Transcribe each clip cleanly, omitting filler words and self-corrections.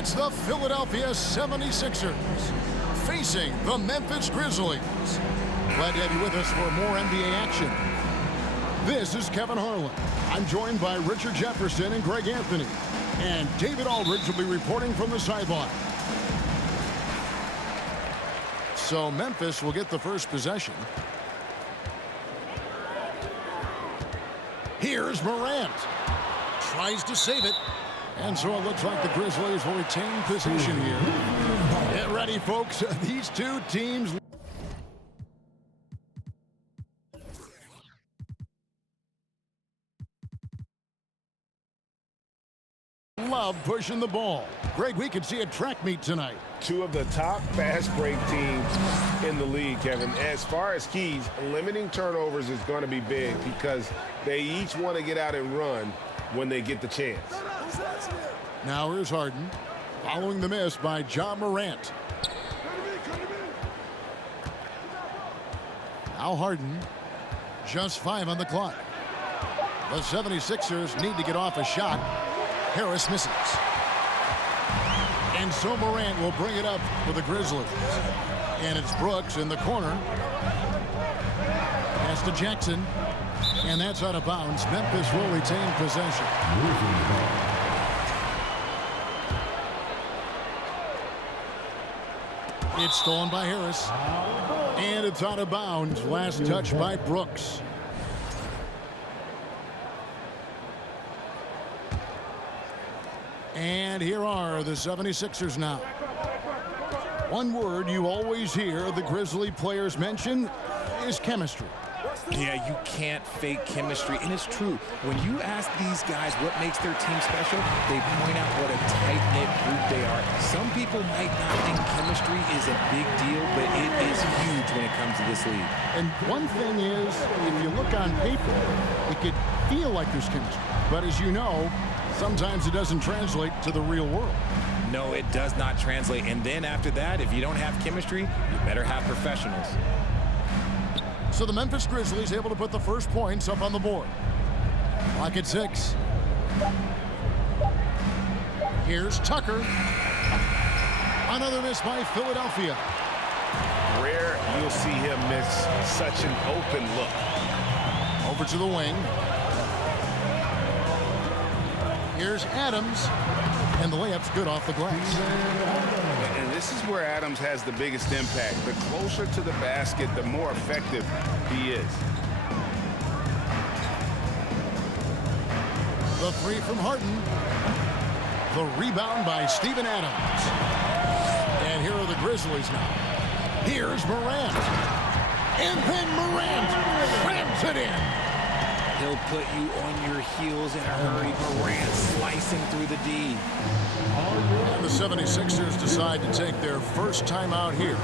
It's the Philadelphia 76ers facing the Memphis Grizzlies. Glad to have you with us for more NBA action. This is Kevin Harlan. I'm joined by Richard Jefferson and Greg Anthony. And David Aldridge will be reporting from the sideline. So Memphis will get the first possession. Here's Morant. Tries to save it. And so it looks like the Grizzlies will retain possession here. Get ready, folks. These two teams love pushing the ball. Greg, we could see a track meet tonight. Two of the top fast break teams in the league, Kevin. As far as keys, limiting turnovers is going to be big because they each want to get out and run when they get the chance. Now here's Harden, following the miss by Ja Morant. Now Harden, just 5 on the clock. The 76ers need to get off a shot. Harris misses. And so Morant will bring it up for the Grizzlies. And it's Brooks in the corner. Pass to Jackson. And that's out of bounds. Memphis will retain possession. It's stolen by Harris. And it's out of bounds. Last touch by Brooks. And here are the 76ers now. One word you always hear the Grizzly players mention is chemistry. Yeah, you can't fake chemistry, and it's true. When you ask these guys what makes their team special, they point out what a tight-knit group they are. Some people might not think chemistry is a big deal, but it is huge when it comes to this league. And one thing is, if you look on paper, it could feel like there's chemistry. But as you know, sometimes it doesn't translate to the real world. No, it does not translate. And then after that, if you don't have chemistry, you better have professionals. So the Memphis Grizzlies able to put the first points up on the board. Clock at 6. Here's Tucker. Another miss by Philadelphia. Rare you'll see him miss such an open look. Over to the wing. Here's Adams. And the layup's good off the glass. And this is where Adams has the biggest impact. The closer to the basket, the more effective he is. The three from Harden. The rebound by Steven Adams. And here are the Grizzlies now. Here's Morant. And then Morant slams it in. He'll put you on your heels in a hurry. Morant slicing through the D. And the 76ers decide to take their first time out here.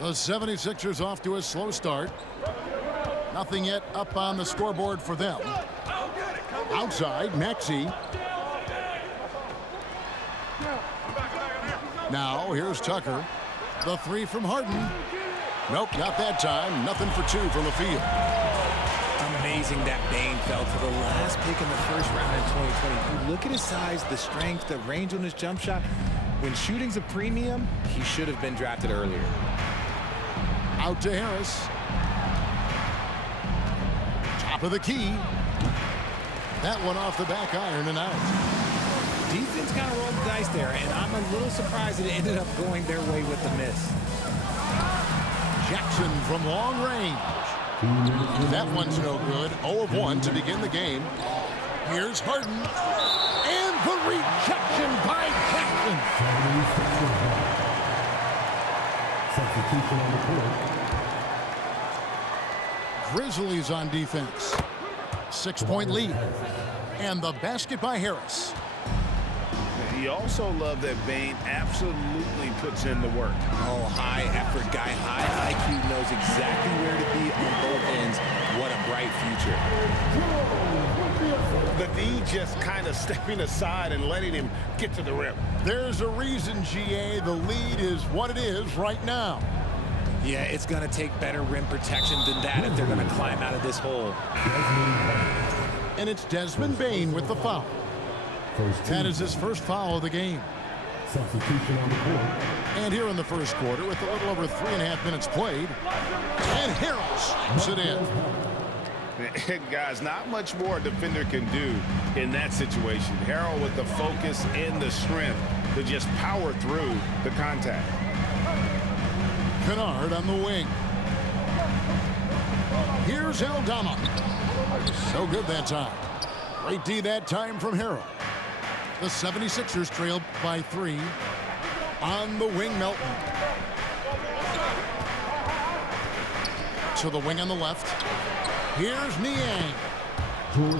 The 76ers off to a slow start. Nothing yet up on the scoreboard for them. Outside, Maxey. Now, here's Tucker. The three from Harden. Nope, not that time. Nothing for two from the field. Amazing that Bane fell to the last pick in the first round in 2020. You look at his size, the strength, the range on his jump shot. When shooting's a premium, he should have been drafted earlier. Out to Harris. Top of the key. That one off the back iron and out. Defense kind of rolled the dice there, and I'm a little surprised it ended up going their way with the miss. Jackson from long range. That one's no good. 0 of 1 to begin the game. Here's Harden. And the rejection by Jackson. Substitution on the court. Grizzlies on defense. 6-point lead. And the basket by Harris. You also love that Bane absolutely puts in the work. Oh, high effort guy, high IQ, knows exactly where to be on both ends. What a bright future. The D just kind of stepping aside and letting him get to the rim. There's a reason, GA, the lead is what it is right now. Yeah, it's going to take better rim protection than that if they're going to climb out of this hole. And it's Desmond Bane with the foul. That is his first foul of the game. Substitution on the court. And here in the first quarter, with a little over 3.5 minutes played, and Harrell slams it in. And guys, not much more a defender can do in that situation. Harrell with the focus and the strength to just power through the contact. Kennard on the wing. Here's Aldama. So good that time. Great D that time from Harrell. The 76ers trailed by 3. On the wing, Melton. To the wing on the left. Here's Niang.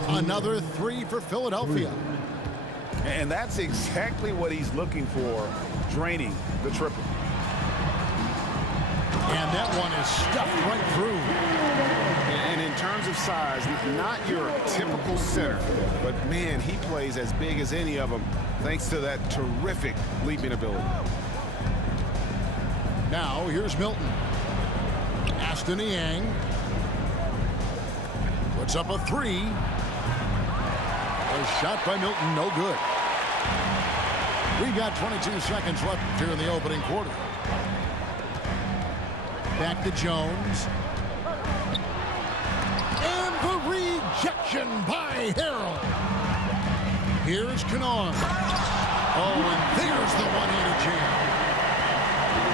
Another 3 for Philadelphia. And that's exactly what he's looking for, draining the triple. And that one is stuffed right through. And in terms of size, not your typical center, but man, he plays as big as any of them thanks to that terrific leaping ability. Now here's Milton. Aston Niang puts up a 3. A shot by Milton, no good. We've got 22 seconds left here in the opening quarter. Back to Jones. And the rejection by Harrell. Here's Kennard. Oh, and there's the one-handed jam.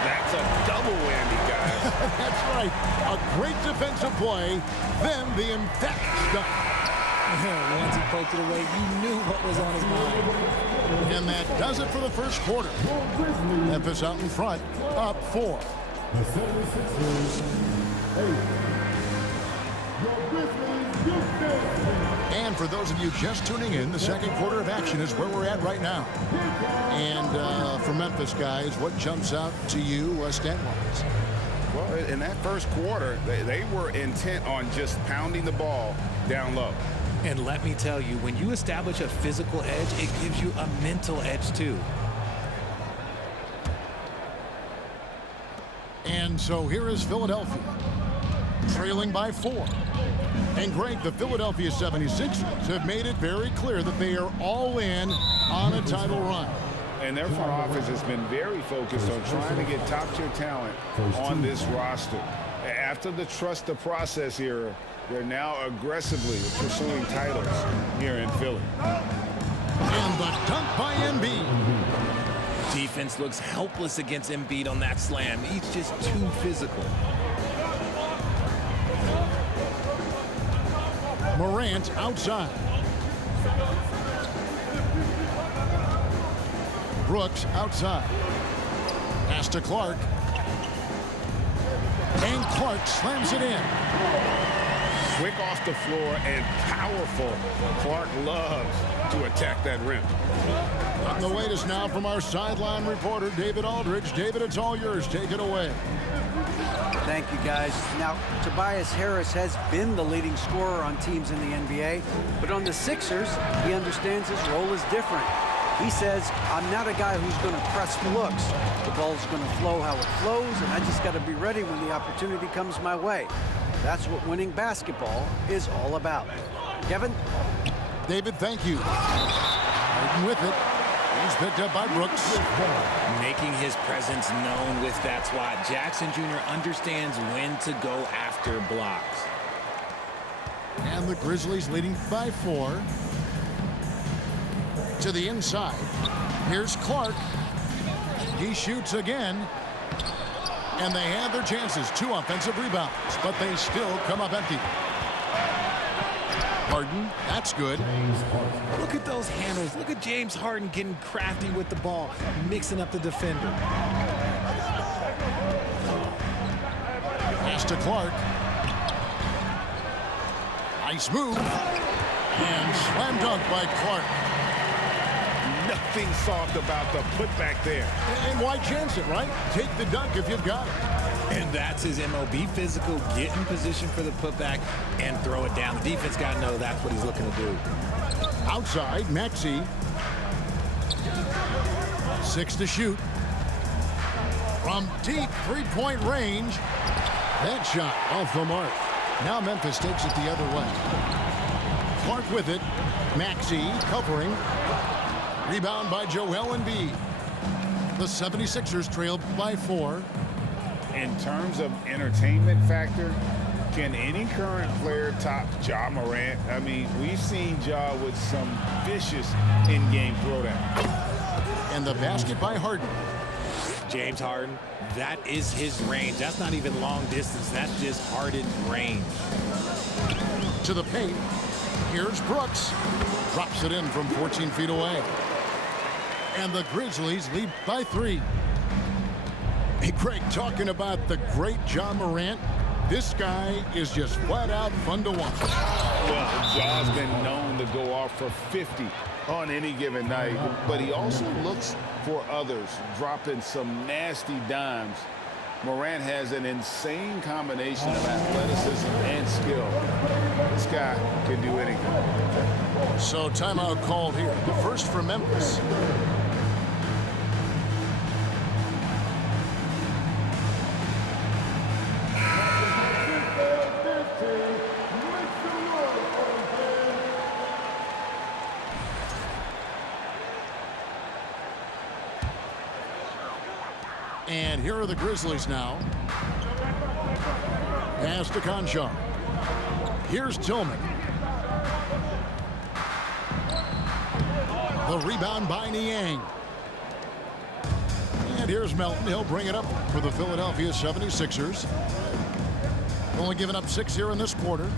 That's a double whammy, guys. That's right. A great defensive play, then the emphatic dunk. Once he poked it away, you knew what was on his mind. And that does it for the first quarter. Memphis out in front, up 4. The 76ers, 8. Your Grizzlies, And for those of you just tuning in, the second quarter of action is where we're at right now. And for Memphis, guys, what jumps out to you stat-wise? Well, in that first quarter, they were intent on just pounding the ball down low. And let me tell you, when you establish a physical edge, it gives you a mental edge too. And so here is Philadelphia, trailing by 4. And Greg, the Philadelphia 76ers have made it very clear that they are all in on a title run. And their front office has been very focused on trying to get top-tier talent on this roster. After the trust the process era, they're now aggressively pursuing titles here in Philly. And the dunk by Embiid. Defense looks helpless against Embiid on that slam. He's just too physical. Morant outside. Brooks outside. Pass to Clark. And Clark slams it in. Quick off the floor and powerful. Clark loves to attack that rim. On the latest now from our sideline reporter, David Aldridge. David, it's all yours. Take it away. Thank you, guys. Now, Tobias Harris has been the leading scorer on teams in the NBA, but on the Sixers, he understands his role is different. He says, I'm not a guy who's going to press for looks. The ball's going to flow how it flows, and I just got to be ready when the opportunity comes my way. That's what winning basketball is all about. Kevin? David, thank you. Harden with it. He's picked up by Brooks. Making his presence known with that swat. Jackson Jr. understands when to go after blocks. And the Grizzlies leading by 4. To the inside. Here's Clark. He shoots again. And they had their chances. 2 offensive rebounds. But they still come up empty. Harden, that's good. Look at those handles. Look at James Harden getting crafty with the ball, mixing up the defender. Pass to Clark. Nice move. And slam dunk by Clark. nothing soft about the putback there. And why chance it, right? Take the dunk if you've got it. And that's his MO. Be physical, get in position for the putback, and throw it down. The defense got to know that's what he's looking to do. Outside, Maxey. 6 to shoot. From deep three-point range. That shot off the mark. Now Memphis takes it the other way. Clark with it. Maxey covering. Rebound by Joel Embiid. The 76ers trailed by 4. In terms of entertainment factor, can any current player top Ja Morant? I mean, we've seen Ja with some vicious in-game throwdown. And the basket by Harden. James Harden, that is his range. That's not even long distance. That's just Harden range. To the paint. Here's Brooks. Drops it in from 14 feet away. And the Grizzlies lead by 3. Hey, Greg, talking about the great Ja Morant, this guy is just flat out fun to watch. Well, Ja's been known to go off for 50 on any given night, but he also looks for others, dropping some nasty dimes. Morant has an insane combination of athleticism and skill. This guy can do anything. So timeout called here. The first for Memphis. And here are the Grizzlies now. Pass to Conchar. Here's Tillman. The rebound by Niang. And here's Melton. He'll bring it up for the Philadelphia 76ers. Only giving up 6 here in this quarter.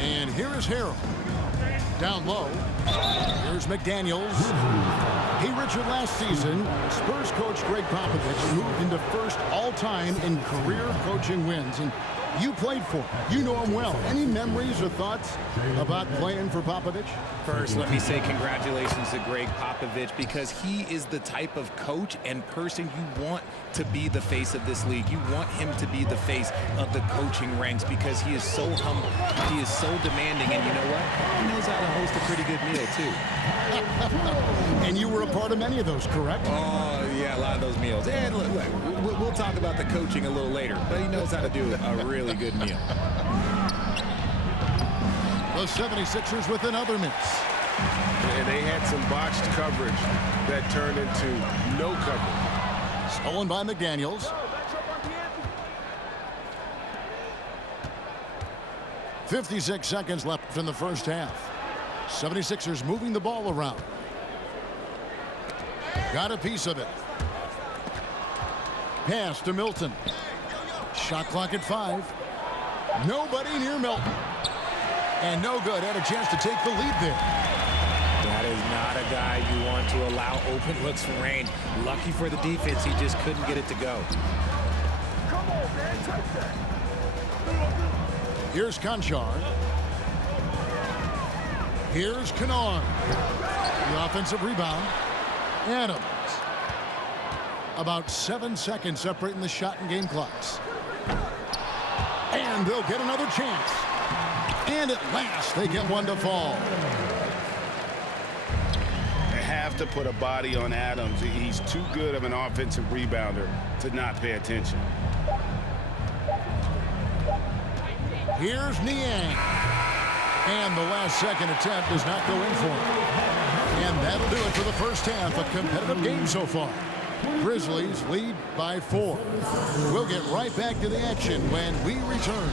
And here is Harrell. Down low. Here's McDaniels. Hey, Richard, last season, Spurs coach Greg Popovich moved into first all-time in career coaching wins. And you played for him. You know him well. Any memories or thoughts about playing for Popovich? First, let me say congratulations to Greg Popovich, because he is the type of coach and person you want to be the face of this league. You want him to be the face of the coaching ranks, because he is so humble, he is so demanding, and you know what? He knows how to host a pretty good meal, too. And you were a part of many of those, correct? Oh, yeah, a lot of those meals. And look, we'll talk about the coaching a little later, but he knows how to do a really good meal. The 76ers with another miss. And they had some botched coverage that turned into no coverage. Stolen by McDaniels. 56 seconds left in the first half. 76ers moving the ball around. Got a piece of it. Pass to Milton. Shot clock at 5. Nobody near Milton. And no good. Had a chance to take the lead there. That is not a guy you want to allow open looks from range. Lucky for the defense, he just couldn't get it to go. Come on, man, take that. Here's Conchar. Here's Kennard. The offensive rebound. Adams. About 7 seconds separating the shot and game clocks. And they'll get another chance. And at last, they get one to fall. They have to put a body on Adams. He's too good of an offensive rebounder to not pay attention. Here's Niang. And the last second attempt does not go in for him. And that'll do it for the first half. A competitive game so far. Grizzlies lead by 4. We'll get right back to the action when we return.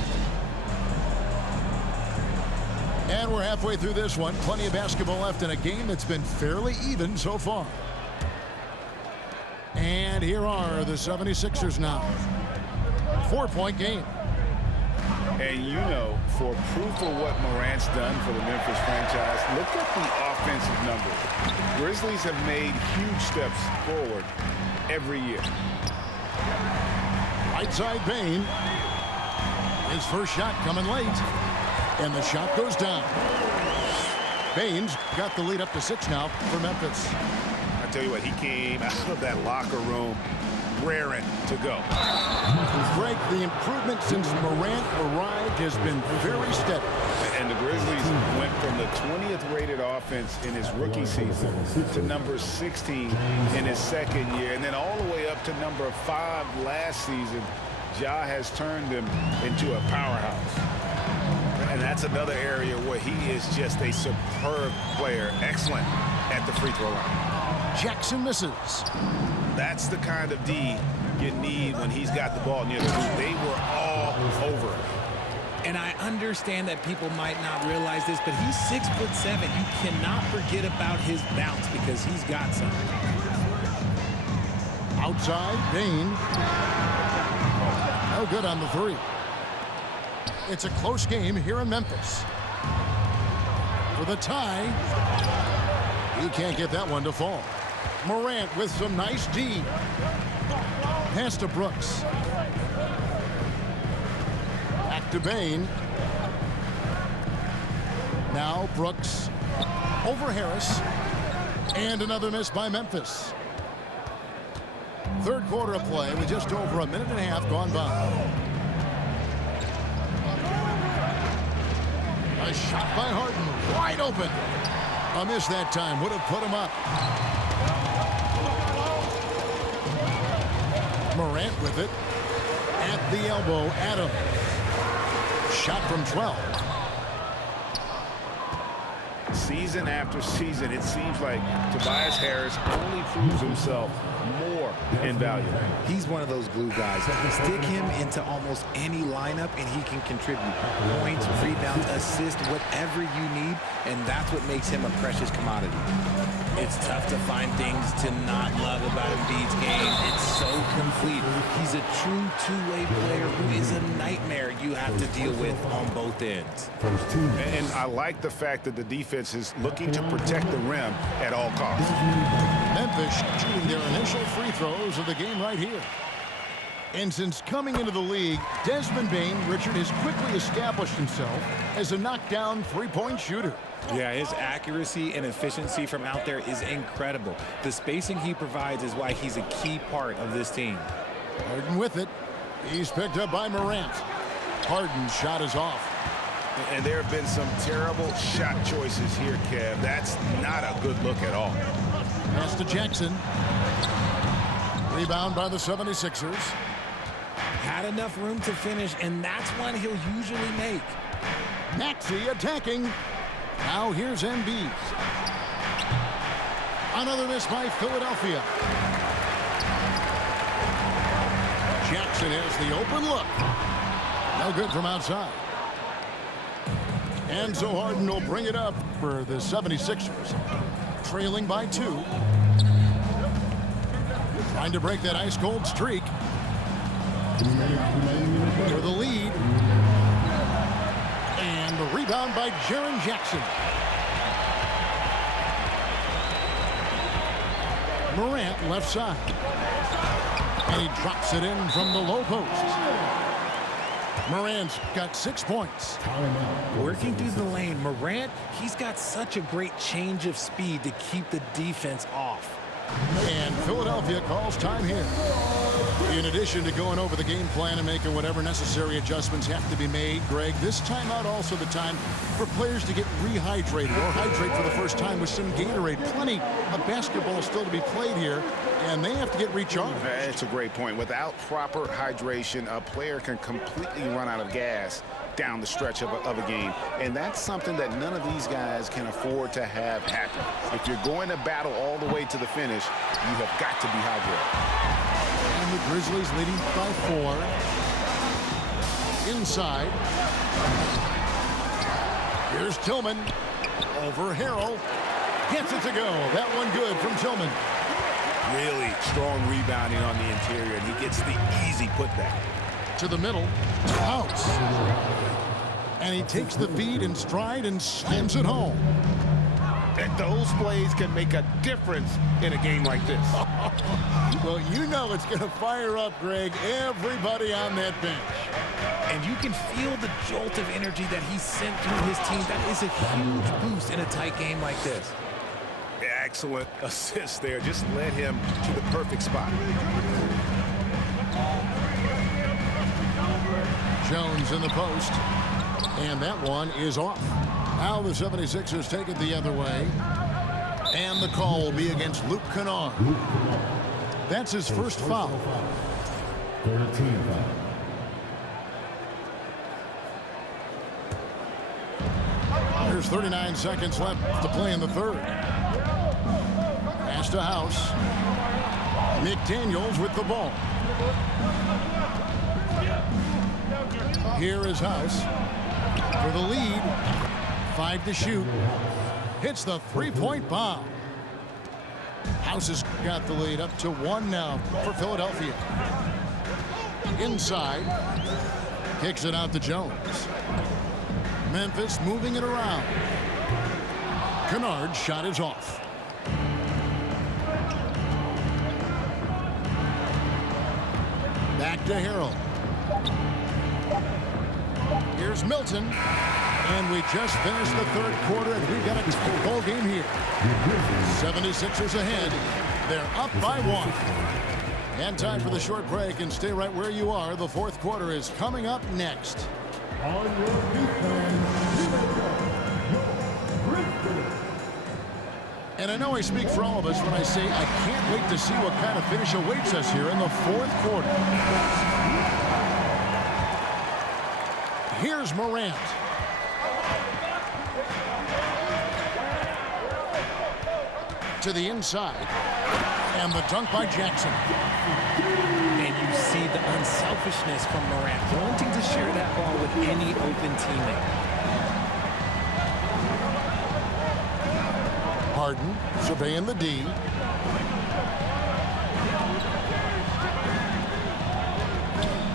And we're halfway through this one. Plenty of basketball left in a game that's been fairly even so far. And here are the 76ers now. 4-point game. And you know, for proof of what Morant's done for the Memphis franchise, look at the offensive numbers. Grizzlies have made huge steps forward every year. Right side Bane. His first shot coming late. And the shot goes down. Baines got the lead up to 6 now for Memphis. I tell you what, he came out of that locker room raring to go. Greg, the improvement since Morant arrived has been very steady. And the Grizzlies went from the 20th rated offense in his rookie season to number 16 in his second year, and then all the way up to number 5 last season. Ja has turned him into a powerhouse. And that's another area where he is just a superb player, excellent at the free throw line. Jackson misses. That's the kind of D you need when he's got the ball near the hoop. They were all over it. And I understand that people might not realize this, but he's 6'7". You cannot forget about his bounce because he's got some. Outside, Baines. No good on the 3. It's a close game here in Memphis. For the tie, he can't get that one to fall. Morant with some nice D. Pass to Brooks. Back to Bain. Now Brooks over Harris. And another miss by Memphis. Third quarter of play with just over a minute and a half gone by. A shot by Harden, wide open. A miss that time, would have put him up. Morant with it. At the elbow, Adams. Shot from 12. Season after season, it seems like Tobias Harris only proves himself more invaluable. He's one of those glue guys. Stick him into almost any lineup and he can contribute points, rebounds, assists, whatever you need, and that's what makes him a precious commodity. It's tough to find things to not love about Embiid's game. It's so complete. He's a true two-way player who is a nightmare you have to deal with on both ends. And I like the fact that the defense is looking to protect the rim at all costs. Memphis shooting their initial free throws of the game right here. And since coming into the league, Desmond Bain, Richard, has quickly established himself as a knockdown three-point shooter. Yeah, his accuracy and efficiency from out there is incredible. The spacing he provides is why he's a key part of this team. Harden with it. He's picked up by Morant. Harden's shot is off. And there have been some terrible shot choices here, Kev. That's not a good look at all. Pass to Jackson. Rebound by the 76ers. Had enough room to finish, and that's one he'll usually make. Maxey attacking. Now here's Embiid. Another miss by Philadelphia. Jackson has the open look. No good from outside. And so Harden will bring it up for the 76ers. Trailing by 2. Trying to break that ice-cold streak. For the lead. And the rebound by Jaren Jackson. Morant left side. And he drops it in from the low post. Morant's got 6 points. Working through the lane, Morant, he's got such a great change of speed to keep the defense off. And Philadelphia calls time here. In addition to going over the game plan and making whatever necessary adjustments have to be made, Greg, this timeout also the time for players to get rehydrated or hydrate for the first time with some Gatorade. Plenty of basketball still to be played here, and they have to get recharged. That's a great point. Without proper hydration, a player can completely run out of gas down the stretch of a game. And that's something that none of these guys can afford to have happen. If you're going to battle all the way to the finish, you have got to be hydrated. And the Grizzlies leading by 4. Inside. Here's Tillman. Over Harrell. Gets it to go. That one good from Tillman. Really strong rebounding on the interior, and he gets the easy putback. To the middle. Out. And he takes the feed in stride and slams it home. Those plays can make a difference in a game like this. Well, you know it's going to fire up, Greg, everybody on that bench. And you can feel the jolt of energy that he sent through his team. That is a huge boost in a tight game like this. Excellent assist there. Just led him to the perfect spot. Jones in the post. And that one is off. Now the 76ers take it the other way. And the call will be against Luke Kennard. That's his first foul. 13 foul. There's 39 seconds left to play in the third. Pass to House. McDaniels with the ball. Here is House for the lead. 5 to shoot. Hits the three-point bomb. House has got the lead up to 1 now for Philadelphia. Inside. Kicks it out to Jones. Memphis moving it around. Kennard's shot is off. Back to Harrell. Here's Milton. And we just finished the third quarter, and we've got a tight ball game here. 76ers ahead. They're up by 1. And time for the short break, and stay right where you are. The fourth quarter is coming up next. On your defense, And I know I speak for all of us when I say I can't wait to see what kind of finish awaits us here in the fourth quarter. Here's Morant. To the inside. And the dunk by Jackson. And you see the unselfishness from Morant, wanting to share that ball with any open teammate. Harden surveying the D.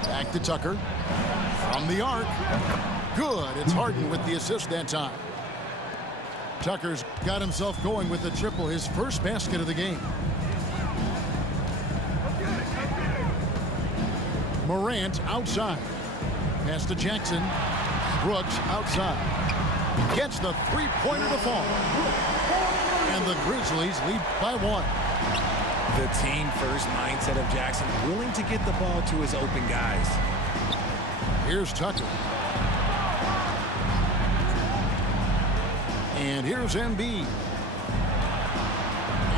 Back to Tucker. From the arc. Good. It's Harden with the assist that time. Tucker's got himself going with the triple, his first basket of the game. Morant outside. Pass to Jackson. Brooks outside. Gets the three-pointer to fall. And the Grizzlies lead by 1. The team-first mindset of Jackson, willing to get the ball to his open guys. Here's Tucker. And here's Embiid.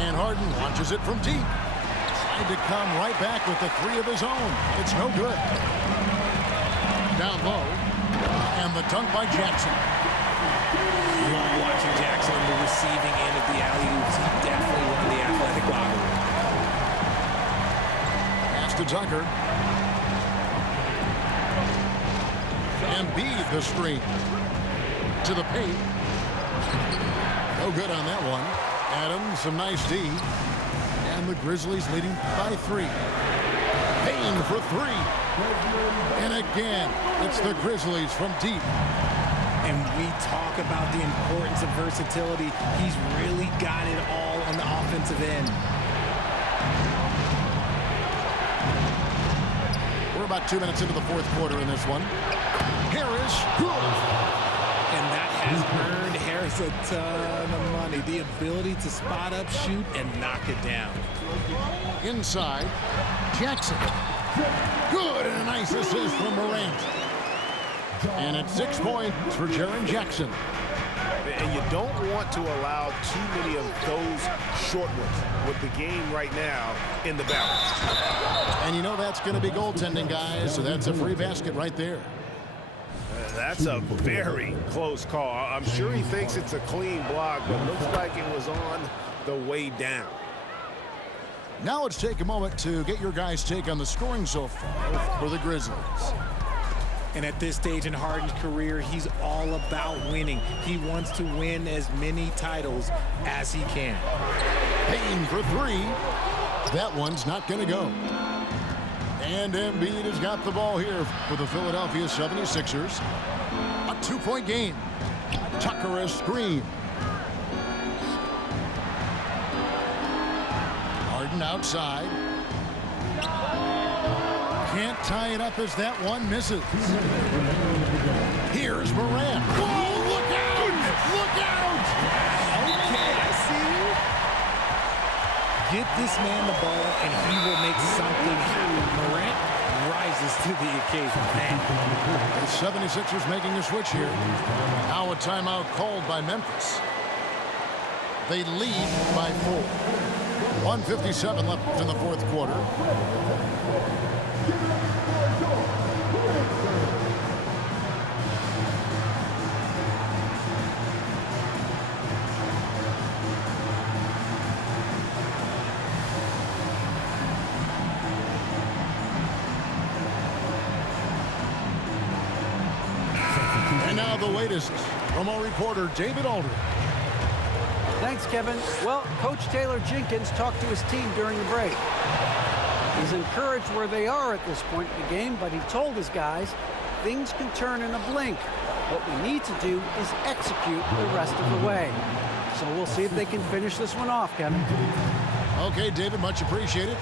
And Harden launches it from deep. Tried to come right back with the 3 of his own. It's no good. Down low. And the dunk by Jackson. Love watching Jackson on the receiving end of the alley-oops. He definitely won the athletic locker room. Pass to Tucker. Embiid the screen. To the paint. No good on that one. Adams, some nice D. And the Grizzlies leading by 3. Payne for 3. And again, it's the Grizzlies from deep. And we talk about the importance of versatility. He's really got it all on the offensive end. We're about 2 minutes into the fourth quarter in this one. Harris, good. And that has earned Harris a ton of money. The ability to spot up, shoot, and knock it down. Inside, Jackson. Good, and a nice assist from Morant. And it's 6 points for Jaren Jackson. And you don't want to allow too many of those short ones with the game right now in the balance. And you know that's going to be goaltending, guys, so that's a free basket right there. That's a very close call. I'm sure he thinks it's a clean block, but looks like it was on the way down. Now let's take a moment to get your guys' take on the scoring so far for the Grizzlies. And at this stage in Harden's career, he's all about winning. He wants to win as many titles as he can. Payne for 3. That one's not going to go. And Embiid has got the ball here for the Philadelphia 76ers. A 2-point game. Tucker a screen. Harden outside. Can't tie it up as that one misses. Here's Morant. Whoa, look out! Look out! Okay, I see you. Get this man the ball, and he will make something happen. Morant rises to the occasion. Man. The 76ers making a switch here. Now a timeout called by Memphis. They lead by 4. 1:57 left in the fourth quarter. And now the latest from our reporter, David Aldridge. Thanks, Kevin. Well, Coach Taylor Jenkins talked to his team during the break. He's encouraged where they are at this point in the game, but he told his guys things can turn in a blink. What we need to do is execute the rest of the way. So we'll see if they can finish this one off, Kevin. Okay, David, much appreciated.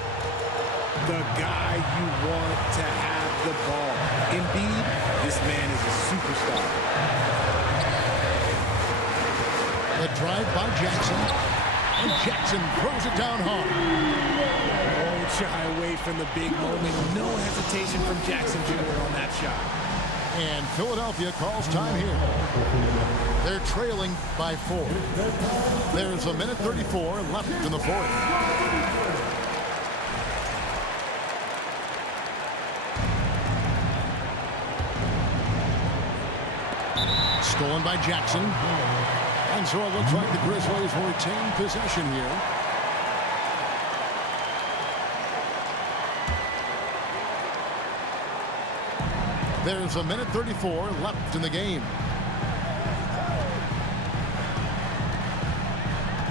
The guy you want to have the ball. Embiid, this man is a superstar. The drive by Jackson. And Jackson throws it down hard. Don't shy away from the big moment. No hesitation from Jackson Jr. on that shot. And Philadelphia calls time here. They're trailing by 4. There's 1:34 left in the fourth. Stolen by Jackson. And so it looks like the Grizzlies will retain possession here. There's 1:34 left in the game.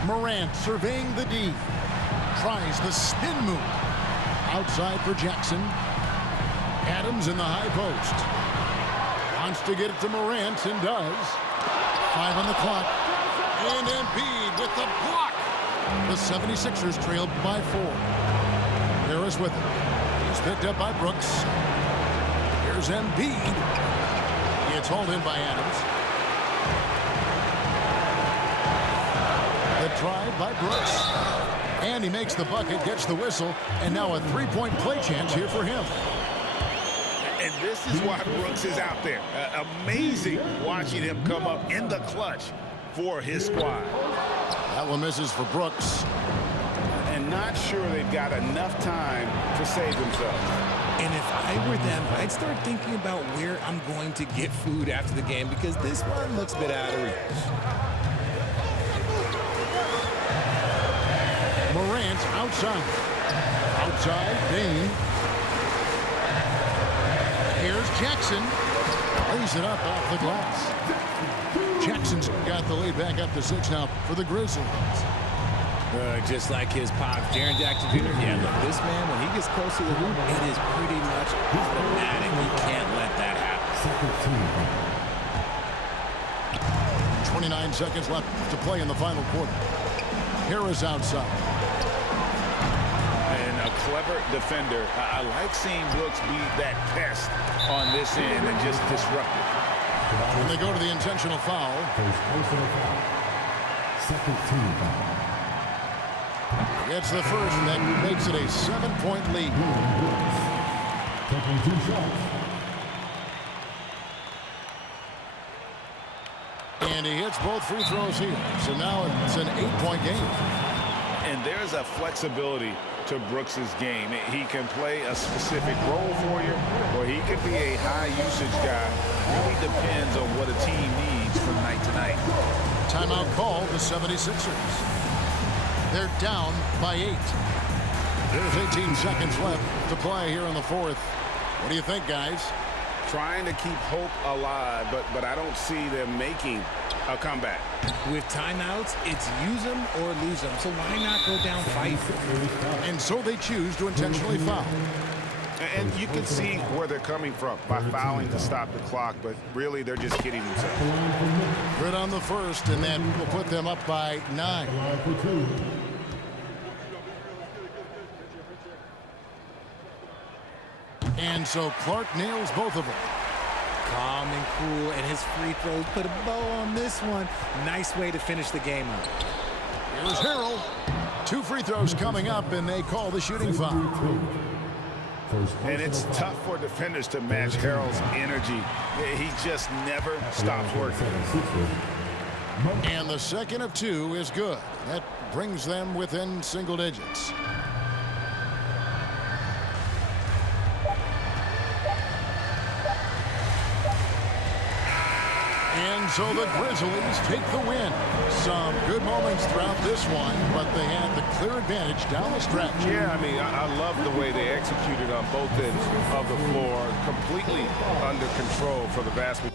Morant surveying the D. Tries the spin move. Outside for Jackson. Adams in the high post. Wants to get it to Morant and does. 5 on the clock. And Embiid with the block. The 76ers trailed by 4. Harris with it. He's picked up by Brooks. Here's Embiid. It's hauled in by Adams. The drive by Brooks. And he makes the bucket, gets the whistle, and now a three-point play chance here for him. And this is why Brooks is out there. Amazing watching him come up in the clutch for his squad. That one misses for Brooks. And not sure they've got enough time to save themselves. And if I were them, I'd start thinking about where I'm going to get food after the game because this one looks a bit out of reach. Morant outside. Outside, Dane. Here's Jackson. Lays it up off the glass. Jackson's got the lead back up to 6 now for the Grizzlies. Just like his pop, Jaren Jackson Jr. Yeah, look, this man, when he gets close to the hoop, it is pretty much automatic. You can't let that happen. 29 seconds left to play in the final quarter. Harris outside. And a clever defender. I like seeing Brooks be that pest on this end and just disrupt it. And they go to the intentional foul. Second team foul. It's the first, and that makes it a 7-point lead. Taking 2 shots. And he hits both free throws here. So now it's an 8-point game. And there's a flexibility to Brooks's game. He can play a specific role for you, or he could be a high-usage guy. Really depends on what a team needs from night to night. Timeout call, the 76ers. They're down by 8. There's 18 seconds left to play here in the fourth. What do you think, guys? Trying to keep hope alive, but I don't see them making a comeback. With timeouts, it's use them or lose them. So why not go down fighting? And so they choose to intentionally foul. And you can see where they're coming from by fouling to stop the clock, but really they're just kidding themselves. Good on the first, and that will put them up by 9. And so Clark nails both of them. Calm and cool, and his free throws put a bow on this one. Nice way to finish the game out. Here's Harrell. 2 free throws coming up, and they call the shooting foul. And it's tough for defenders to match Harrell's energy. He just never stops working. And the second of 2 is good. That brings them within single digits. And so the Grizzlies take the win. Some good moments throughout this one, but they had the clear advantage down the stretch. Yeah, I mean, I love the way they executed on both ends of the floor. Completely under control for the vast majority.